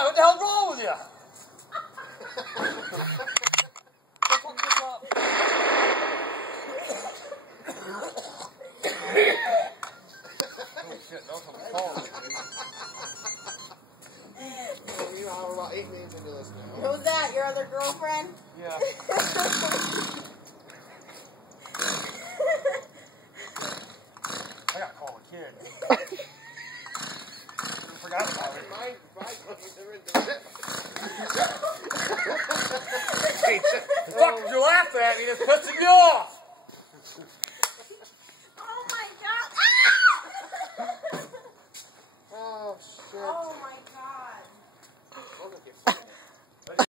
What? What the hell's wrong with you? Oh shit, no, someone's calling me. You know, I'm about 8 minutes into this now. Who's that? Your other girlfriend? Yeah. I gotta call the kid. I forgot about it. Fuck, you laugh at me, just pissing you off.